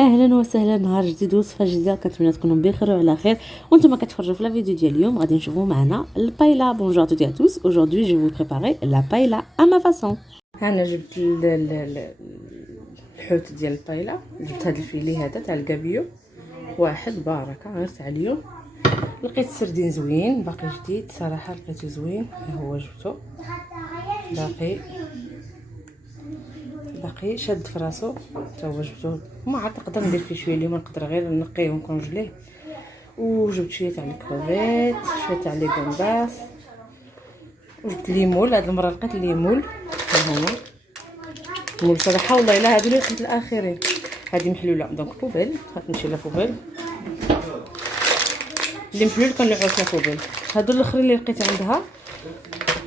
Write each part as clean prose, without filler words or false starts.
اهلا وسهلا، نهار جديد وصفه جديده، كنتمنى تكونوا بخير وعلى خير. وانتم كتفرجوا في لا فيديو ديال اليوم غادي نشوفوا معنا البايلا. بونجور ا توت tous. Aujourd'hui je vais vous préparer la paella à ma façon. انا جبت الحوت ديال البايلا، جبت هذا الفيلي هذا تاع الكابيو واحد بركه غير تاع اليوم. لقيت السردين زوين باقي جديد صراحه، لقيته زوين هو جبته باقي شاد في راسو حتى هو جبتو. ما عرفت نقدر ندير فيه شويه اليوم، نقدر غير نقيه ونكونجليه. وجبت شويه تاع الكروفيت، شويه تاع لي غومباس، وجبت ليمول. هاد المره لقيت ليمول هما مول صراحه والله الا هادو اللي لقيت الاخرين. هادي محلوله دونك بوبيل، غتمشي لا بوبيل. اللي محلول كنلوحو في بوبيل. هادو الاخرين اللي لقيت عندها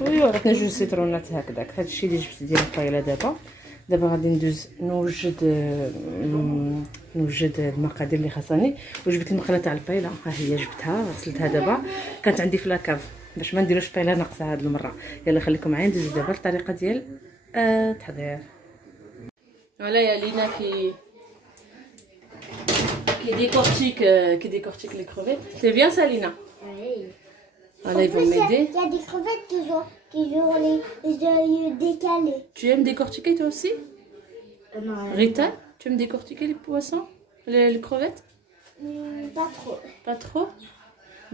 ويو عطنا جوج سيترونات هكذاك. هادشي اللي جبت ديال البايلا. دابا غادي ندوز نوجد المقادير اللي خاصني. وجبت المقله تاع البايلا، ها هي جبتها غسلتها دابا، كانت عندي في لاكاف باش ما نديروش بايلا ناقصه هاد المره. يلا خليكم معايا ندوز دابا الطريقه ديال التحضير. فوالا يا لينا كي décortique les crevettes. C'est bien ça, Lina? Oui. Voilà, ils vont m'aider. Il y a des crevettes qui ont les yeux décalés. Tu aimes décortiquer toi aussi? Non. Rita, tu aimes décortiquer les poissons? Les crevettes? Pas trop. Pas trop?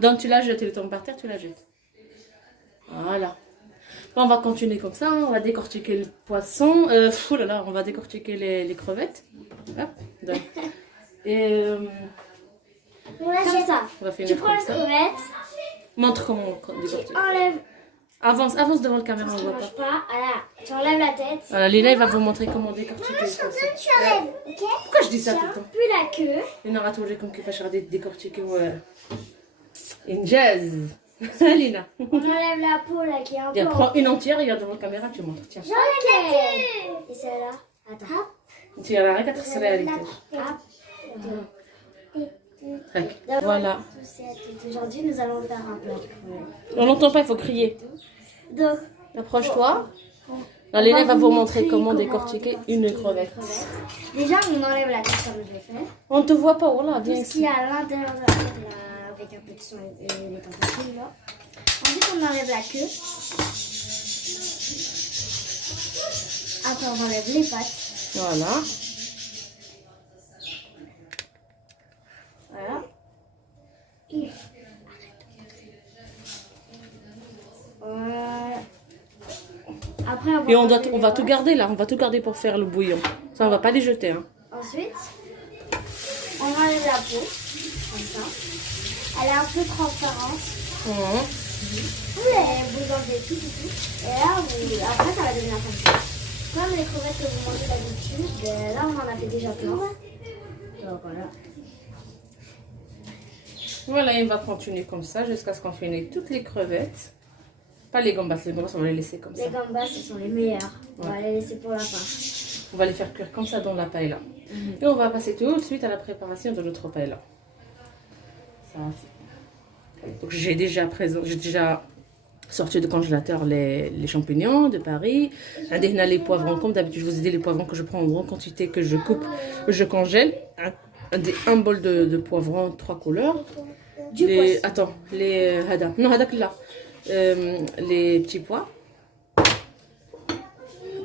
Donc tu la jettes, elle tombe par terre, tu la jettes. Voilà. Bon, on va continuer comme ça, on va décortiquer le poisson. Oh là là, on va décortiquer les crevettes. Hop, donc. Et Voilà, comme ça. On va finir tu prends comme la ça. crevette. Montre comment on Tu décortique. enlèves. Avance devant la caméra, on voit pas. Voilà. Tu enlèves la tête. Voilà, Lina, il va vous montrer comment décortiquer les poissons. Tu enlèves. Ok. Pourquoi je dis ça tout le temps? Puis la queue. Lina va toujours comme qu'il faut faire décortiquer. Une jazz. Lina. On enlève la peau là qui est un peu. Viens, prends une entière, regarde devant la caméra, tu montres. Tiens. J'enlève la queue. Et celle-là. Attends. Tu vas arrêter de se réaliser. Voilà. Aujourd'hui, nous allons faire un plat de crevettes. On n'entend pas, il faut crier. Donc, approche-toi. Lina va vous montrer comment décortiquer une crevette. Déjà, on enlève la tête comme je l'ai fait. On ne te voit pas, voilà, Tout viens ce qu'il y ici. a à l'intérieur de la tête là, avec un peu de sang et les tentacules là. Ensuite, on enlève la queue. Après, on enlève les pattes. Voilà. Voilà. Et... Voilà. Après, Et on va tout garder là, on va tout garder pour faire le bouillon. Ça, on va pas les jeter. Hein. Ensuite, on enlève la peau, comme ça. Elle est un peu transparente. Vous enlevez tout. Et là, après, ça va devenir comme ça. Comme les crevettes que vous mangez d'habitude, là, on en a fait déjà plein. Donc voilà. Voilà, et on va continuer comme ça jusqu'à ce qu'on finisse toutes les crevettes. Pas les gambas, on va les laisser comme ça. Les gambas, ce sont les meilleurs. On va les laisser pour la fin. On va les faire cuire comme ça dans la paella. Et on va passer tout de suite à la préparation de notre paella. Ça va faire. Donc j'ai déjà sorti du congélateur les champignons de Paris. Les poivrons, comme d'habitude, je vous ai dit les poivrons que je prends en grande quantité, que je coupe, je congèle. Un bol de poivrons, 3 couleurs. Les petits pois.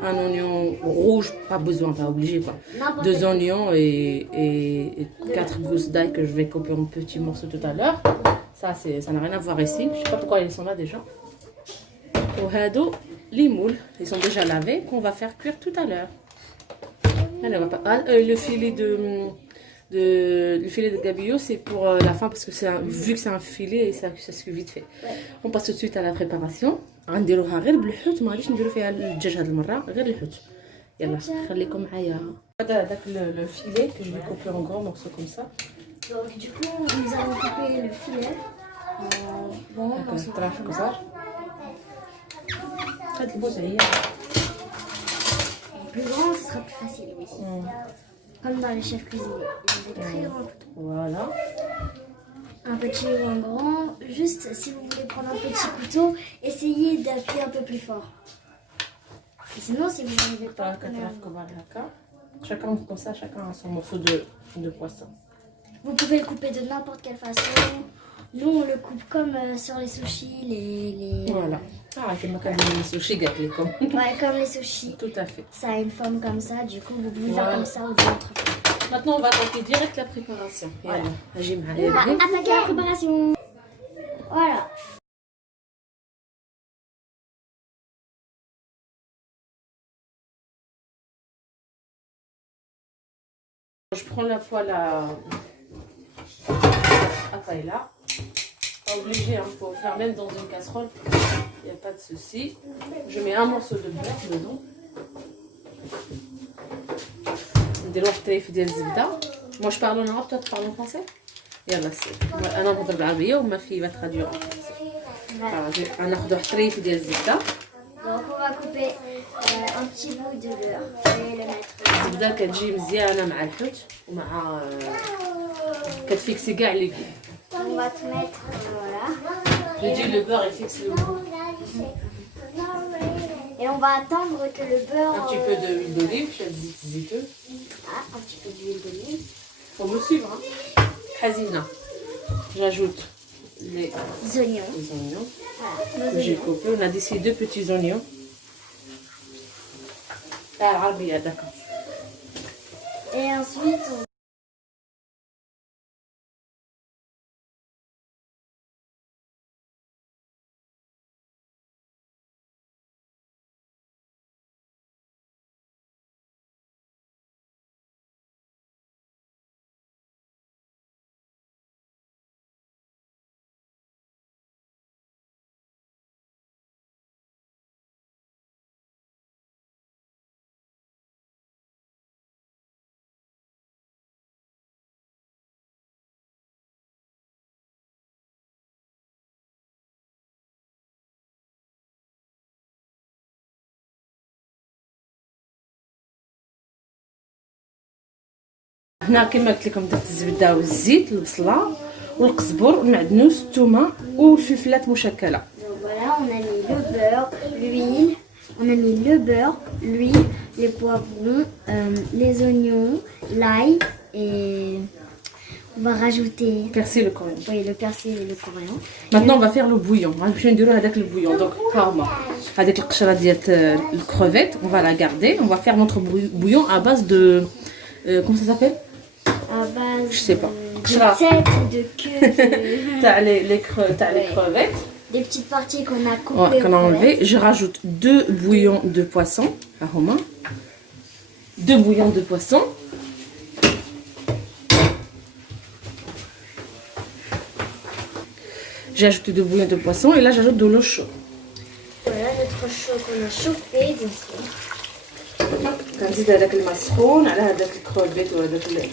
Un oignon rouge, pas besoin, pas obligé quoi. 2 oignons et 4 gousses d'ail que je vais couper en petits morceaux tout à l'heure. Ça n'a rien à voir ici. Je sais pas pourquoi ils sont là déjà. Les moules, ils sont déjà lavés, qu'on va faire cuire tout à l'heure. Le filet de gabillo, c'est pour la fin parce que vu que c'est un filet, ça se cuit vite fait. On passe tout de suite à la préparation. غنديروها غير بالحوت، ما غاديش نديرو فيها الدجاج هاد المره، غير الحوت. يلا خليكم معايا. هذاك le filet que je vais couper en grands morceaux comme ça. Donc du coup, nous allons couper le filet en grands morceaux. comme ça. هاد البوزه هي. Plus grand, ce sera plus facile, oui. Comme dans les chefs cuisiniers. Ils ont des très grands couteaux. Voilà. Un petit ou un grand. Juste, si vous voulez prendre un petit couteau, essayez d'appuyer un peu plus fort. Et sinon, si vous n'arrivez pas, Chacun, comme ça, chacun a son morceau de poisson. Vous pouvez le couper de n'importe quelle façon. Nous, on le coupe comme sur les sushis, les... Voilà. Ah, c'est ma les sushis gâtés, comme. Ouais, comme les sushis. Tout à fait. Ça a une forme comme ça, du coup, vous pouvez Voilà. faire comme ça ou de l'autre façon. Maintenant, on va attaquer direct la préparation. Voilà. Voilà. On va attaquer la préparation. Voilà. Je prends la poêle à paella. Pas obligé, il faut faire même dans une casserole. Il n'y a pas de souci. Je mets un morceau de beurre dedans. ندير واحد الطريف ديال الزبده. Moi je parle en arabe, toi tu parles en français. يلا سي انا نهضر بالعربيه وما في va traduire en français. انا ناخذ واحد الطريف ديال الزبده. Donc on va couper un petit bout de beurre et le mettre. الزبده كتجي مزيانه مع الحوت ومع كتفيكسي كاع لي كي. On va te mettre voilà. Je dis le beurre il fixe le goût. Et on va attendre que le beurre. Un petit peu d'huile d'olive, ziteux. Ah, un petit peu d'huile d'olive. Faut me suivre. Hein. Hazina. J'ajoute les oignons. Voilà, que j'ai coupés. On a décidé 2 petits oignons. Ah, arabia, d'accord. Et ensuite, هنا كما قلت لكم درت الزبده والزيت البصله والقزبر والمعدنوس الثومه والفلفلات مشكله. donc voilà, on a mis le beurre, l'huile, on a mis le beurre, l'huile, les poivrons, les oignons, l'ail et on va rajouter Persil le coriandre. oui, le persil et le coriandre. Maintenant on va faire le bouillon. غنمشيو نديرو هذاك le bouillon. Donc ها هما هذيك القشره ديال الكروفيت on va la garder. On va faire notre bouillon à base de comment ça s'appelle? À base Je sais pas. de tête, de queue, T'as les crevettes. des petites parties qu'on a Ouais, coupées. qu'on a enlevé. Je rajoute 2 bouillons de poisson. À Romain. 2 bouillons de poisson. J'ai ajouté 2 bouillons de poisson et là j'ajoute de l'eau chaude. Voilà notre chaud qu'on a chauffé, bien sûr. كنزيد هذاك الماء السخون على هذاك الكروفيت وهذاك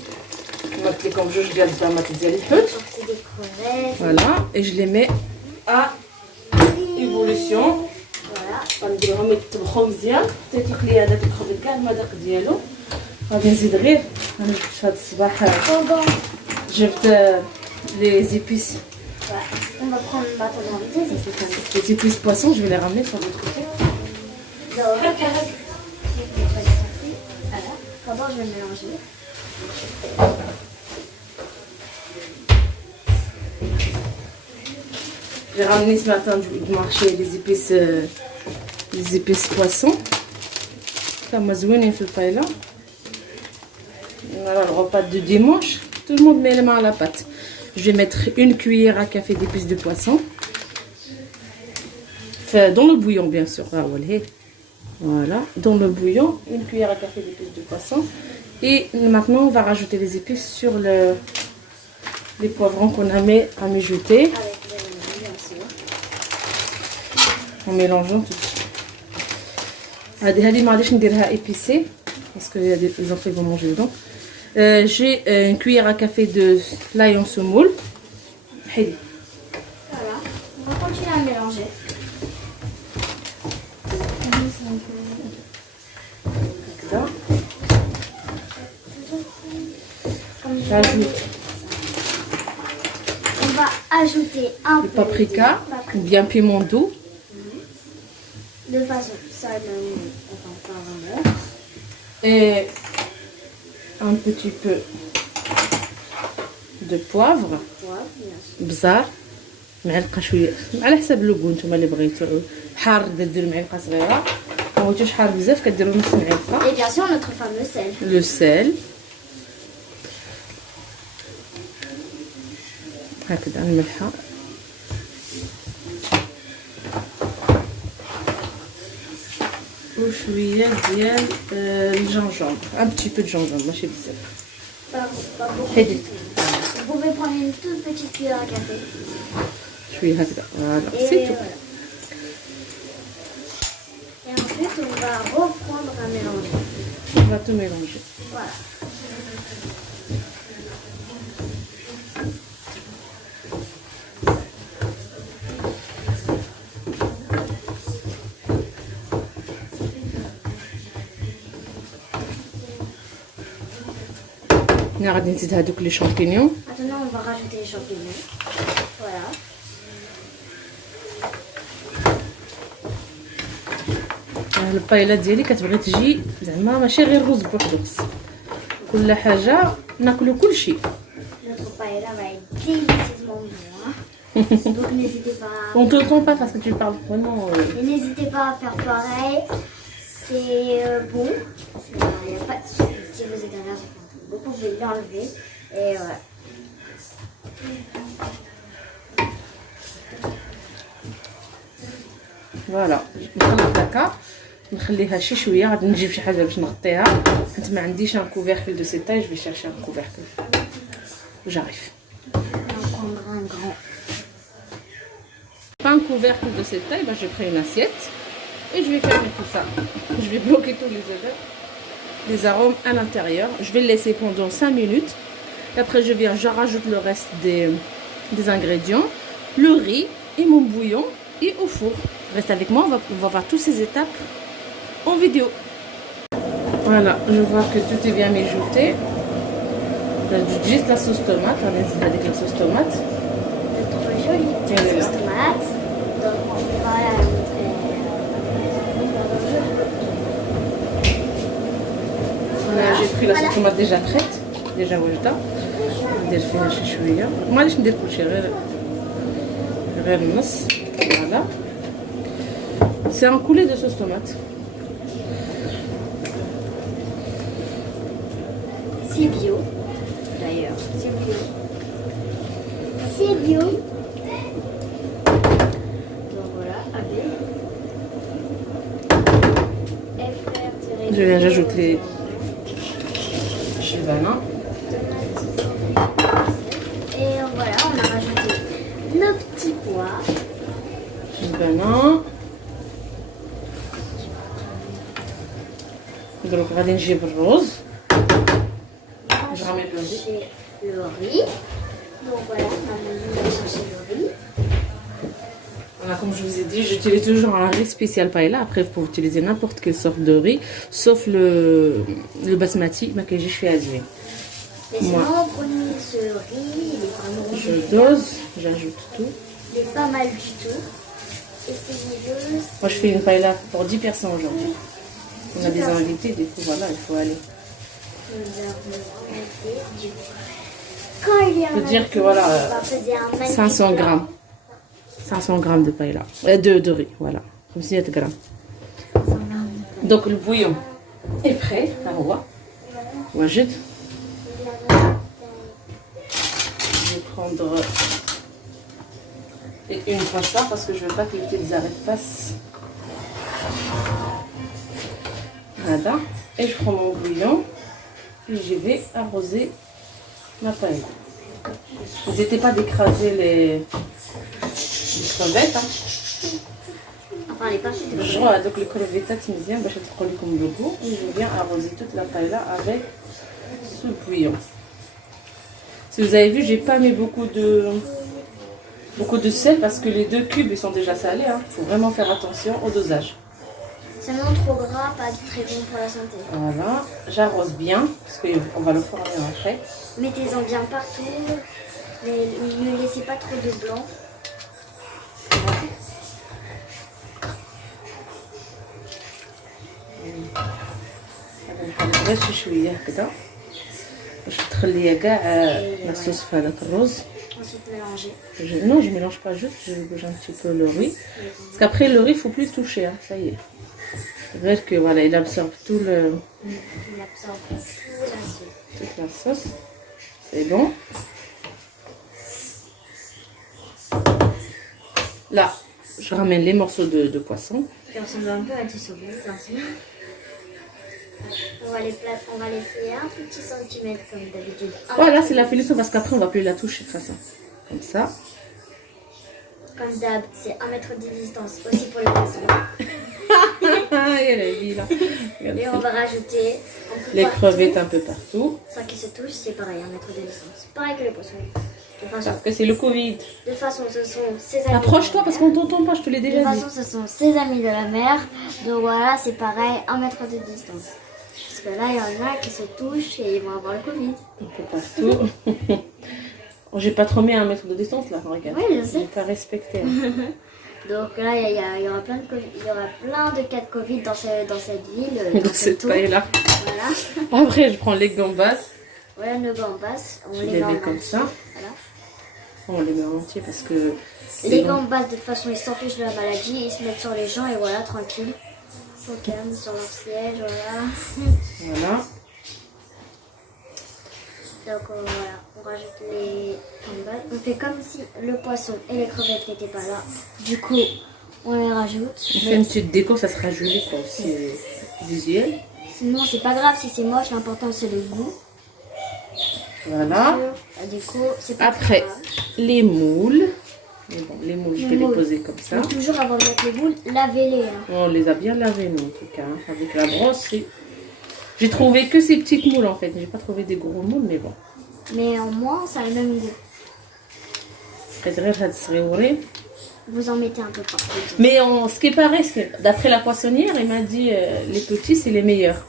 كما قلت لكم 2 ديال الطماط ديال الحوت. Partie des crevettes. Voilà, et je les mets à ébullition. Voilà. غنديرهم يطبخوا مزيان حتى يطلق لي هذاك الخبز كاع المذاق ديالو. غادي نزيد غير انا جبت في هذا الصباح Pendant, جبت لي زيبيس voilà. On va prendre maintenant des les épices poisson, je vais les ramener sur l'autre côté. Voilà. D'abord, je vais mélanger. J'ai ramené ce matin du marché les épices poisson. كما زوينين في البايلا. Voilà le repas de dimanche. Tout le monde met les mains à la pâte. Je vais mettre une cuillère à café d'épices de poisson. Enfin, dans le bouillon bien sûr. Voilà, dans le bouillon, une cuillère à café d'épices de poisson. Et maintenant on va rajouter les épices sur les poivrons qu'on a mis à mijoter. Avec les bien sûr. En mélangeant tout de suite. هذه ما غاديش نديرها épicée parce que les enfants vont manger dedans. J'ai une cuillère à café de l'ail en semoule. Voilà. On va continuer à mélanger. J'ajoute On va ajouter un le peu paprika ou bien piment doux. de façon ça donne enfin, pas vraiment. Et un petit peu de poivre. بزار معلقه شويه على حسب لوغو نتوما اللي بغيتو حار ديروا معلقه صغيره ما بغيتوش حار بزاف كديروا نص معلقه. Et bien sûr notre fameux sel. Le sel هكذا الملحه وشويه ديال الجنجبر ان بتي بو دو جنجبر ماشي بزاف. Pas beaucoup. حيدي Vous pouvez prendre une toute petite cuillère à café. شويه هكذا فوالا Et سي تو. voilà. Et ensuite on va reprendre à mélanger. On va tout mélanger. Voilà. هنا غادي نزيد هذوك لي شامبينيون. Maintenant on va rajouter les champignons. Voilà. البايله ديالي كتبغي تجي زعما ماشي غير الرز بوحدو، كل حاجه ناكلو كلشي. Notre paella va être délicieusement bon. Donc n'hésitez pas. On te entend pas parce que tu parles vraiment. Et n'hésitez pas à faire pareil. C'est bon. Il n'y a pas de souci. Si vous êtes allergique, vous pouvez l'enlever. Et voilà. فوالا نخلط هكا نخليها شي شويه غادي نجيب شي حاجه باش نغطيها حيت ما عنديش ان كوفيركل دو سي تاي. جو في شيرشي ان كوفيركل وجاريف. On prendra un grand. Pas un couvercle de cette taille, j'ai pris une assiette et je vais fermer tout ça. Je vais bloquer tous les odeurs, les arômes à l'intérieur. Je vais le laisser pendant 5 minutes. Et après je rajoute le reste des ingrédients, le riz et mon bouillon et au four. Reste avec moi, on va voir toutes ces étapes en vidéo. Voilà, je vois que tout est bien mijoté. Juste la sauce tomate, on va avec la sauce tomate. Trop joli. Sauce tomate. Donc on va la J'ai pris la sauce tomate déjà prête, déjà واجدة. ندير فيها شي شوية، معليش ندير كلشي غير النص. Voilà. C'est un coulis de sauce tomate. C'est bio, d'ailleurs. C'est bio. C'est bio. Donc voilà, avec. J'ajoute les chivanas. Et voilà, on a rajouté nos petits pois. Chivanas. Donc غادي نجيب الرز. Je ramène le riz. Chercher le riz. Donc voilà, maman va chercher le riz. Voilà, comme je vous ai dit, j'utilise toujours un riz spécial paella. Après, vous pouvez utiliser n'importe quelle sorte de riz, sauf le basmati, mais que je fais azoué. Mais sinon, prenez ce riz, il est vraiment Je dose, j'ajoute tout. Il est pas mal du tout. Essayez-le. Moi, je fais une paella pour 10 personnes aujourd'hui. On a des invités, du coup, voilà, il faut aller. Nous avons monté du quand il y a Je peux dire que voilà, 500 grammes. 500 grammes de paella. De riz, voilà. 500 grammes. Donc, le bouillon est prêt, à roi. Wajid. Je vais prendre une passoire parce que je ne veux pas que les petites arêtes passent. Voilà. Et je prends mon bouillon et je vais arroser ma paella. N'hésitez pas d'écraser les crevettes. Hein. Enfin, les parties de Je vois donc les crevettes tunisiennes, je vais te comme le goût et je viens arroser toute la paella avec ce bouillon. Si vous avez vu, j'ai pas mis beaucoup de sel parce que les 2 cubes ils sont déjà salés. Il faut vraiment faire attention au dosage. Seulement trop gras, pas très bon pour la santé. Voilà, j'arrose bien parce qu'on va le fournir après. Mettez-en bien partout, mais ne laissez pas trop de blanc. غير شويه هكذا باش تخلي كاع لاصوص في هذاك الرز. Ensuite mélanger. Non, je mélange pas juste, je bouge un petit peu le riz. Parce qu'après le riz, il faut plus toucher, hein, ça y est. C'est vrai que voilà, il absorbe tout le... Il absorbe toute la sauce. C'est bon. Là, je ramène les morceaux de poisson. Qui ressemble un peu à du saumon, on va laisser un petit centimètre comme d'habitude. Voilà, c'est la finition parce qu'après on va plus la toucher de toute façon. Comme ça. Comme d'hab, c'est 1 mètre de distance aussi pour les poissons. Elle est vie là. Et on va rajouter les crevettes un peu partout. Ça qui se touche, c'est pareil, 1 mètre de distance. Pareil que les poissons. Parce que c'est le Covid. De toute façon, ce sont ses amis. Approche-toi parce qu'on t'entend pas, je te l'ai déjà dit. De toute façon, ce sont ses amis de la mer. Donc voilà, c'est pareil, 1 mètre de distance. Parce que là, il y en a qui se touchent et ils vont avoir le Covid. Un peu partout. Oh, j'ai pas trop mis 1 mètre de distance là, regarde. Oui, je sais. J'ai pas respecté. Donc là, il y aura plein de Covid, il y aura plein de cas de Covid dans cette ville. Dans cette paille-là. Voilà. Après, je prends les gambas. Voilà nos gambas. On les met comme ça. Voilà. On les met en entier parce que... Les gambas, de toute façon, ils s'en fichent de la maladie. Ils se mettent sur les gens et voilà, tranquille. Au calme, sur leur siège, voilà. Voilà. Donc voilà, on rajoute les gambas. On fait comme si le poisson et les crevettes n'étaient pas là. Du coup, on les rajoute. On fait une petite déco, ça sera joli quoi, c'est visuel. Sinon, c'est pas grave si c'est moche, l'important c'est le goût. Voilà. La déco, c'est pas après, grave. Les moules. Mais bon, les moules, je vais les poser comme ça. Mais toujours avant de mettre les moules, lavez-les. Hein. On les a bien lavés, nous, en tout cas. Hein, avec la brosse. J'ai trouvé que ces petites moules, en fait. J'ai pas trouvé des gros moules, mais bon. Mais en moins, ça a le même goût. Vous en mettez un peu partout. Mais ce qui est pareil, d'après la poissonnière, il m'a dit les petits, c'est les meilleurs.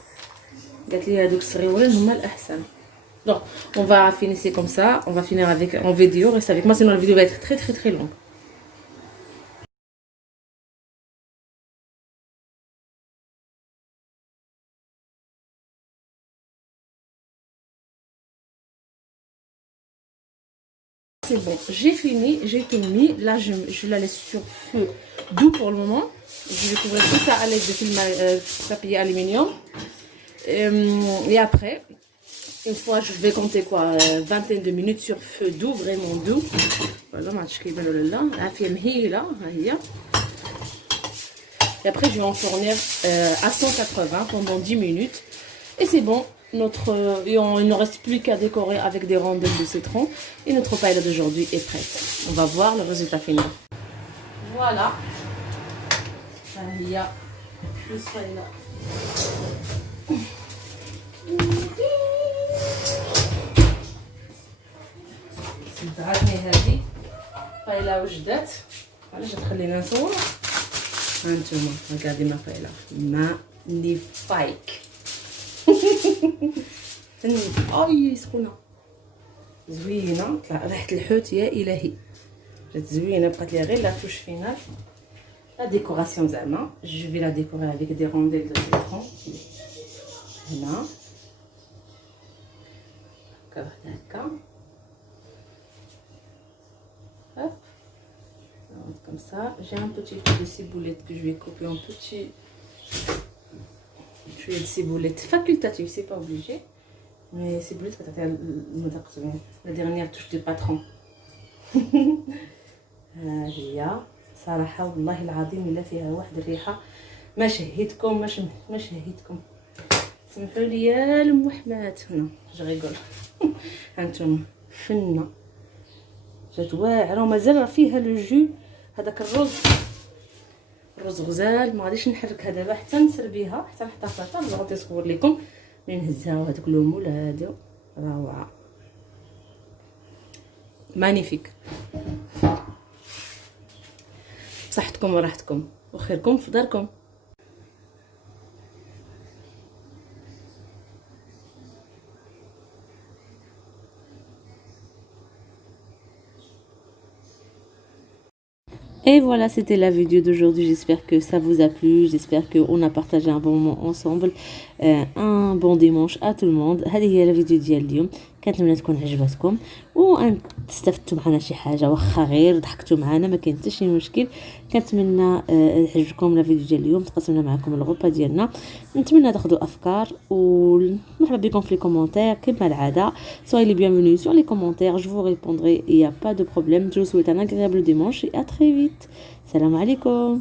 Donc, on va finir comme ça. On va finir avec en vidéo. Reste avec moi, sinon la vidéo va être très très très longue. C'est bon, j'ai fini, j'ai tout mis. Là, je la laisse sur feu doux pour le moment. Je vais couvrir tout ça à l'aide de film papier aluminium. Et après, une fois, je vais compter quoi, vingtaine de minutes sur feu doux, vraiment doux. Voilà, et après, je vais enfourner à 180 pendant 10 minutes. Et c'est bon. Il ne reste plus qu'à décorer avec des rondelles de citron. Et notre paella d'aujourd'hui est prête. On va voir le résultat final. Voilà. Il y a le paella. سدعتني هذه بايلا وجدت علاش تخلينا نصور هانتوما regardez ma paella magnifique اي سخونه زوينه طلع ريحه الحوت يا الهي جات زوينه بقات لي غير لا توش فينال لا ديكوراسيون زعما جو في لا ديكوري avec des rondelles de citron هنا هكا hop comme ça j'ai un petit peu de ciboulette que je vais couper en petits. Je vais de ciboulette facultative, c'est pas obligé. Mais ciboulette la dernière touche de patron. هي صراحة والله العظيم إلا فيها واحد الريحة ما شهيتكم ما شهيتكم سمحوا لي يا المحمات هنا جريقول هانتوما فنة جات واعرة ومازال فيها لو جو هذاك الرز غزال ما غاديش نحركها دابا حتى نسربيها حتى نحطها في الطاط غادي نصور لكم ملي نهزها وهذوك لومول هادو روعه مانيفيك بصحتكم وراحتكم وخيركم في داركم. Et voilà, c'était la vidéo d'aujourd'hui. J'espère que ça vous a plu. J'espère qu'on a partagé un bon moment ensemble. Un bon dimanche à tout le monde. هذه هي la vidéo ديال اليوم. كنتمنى تكون عجبتكم واستفدتوا معنا شي حاجه، واخا غير ضحكتوا معنا ما كاين حتى شي مشكل. كنتمنى يعجبكم الفيديو ديال اليوم، تقاسمنا معكم الغرفه ديالنا. نتمنى تاخذوا افكار ومرحبا بكم في لي كومونتير كما العاده. soyez les bienvenus sur les commentaires, je vous répondrai, il y a pas de problème. Je vous souhaite un agréable dimanche et à très vite. Salam alaikum.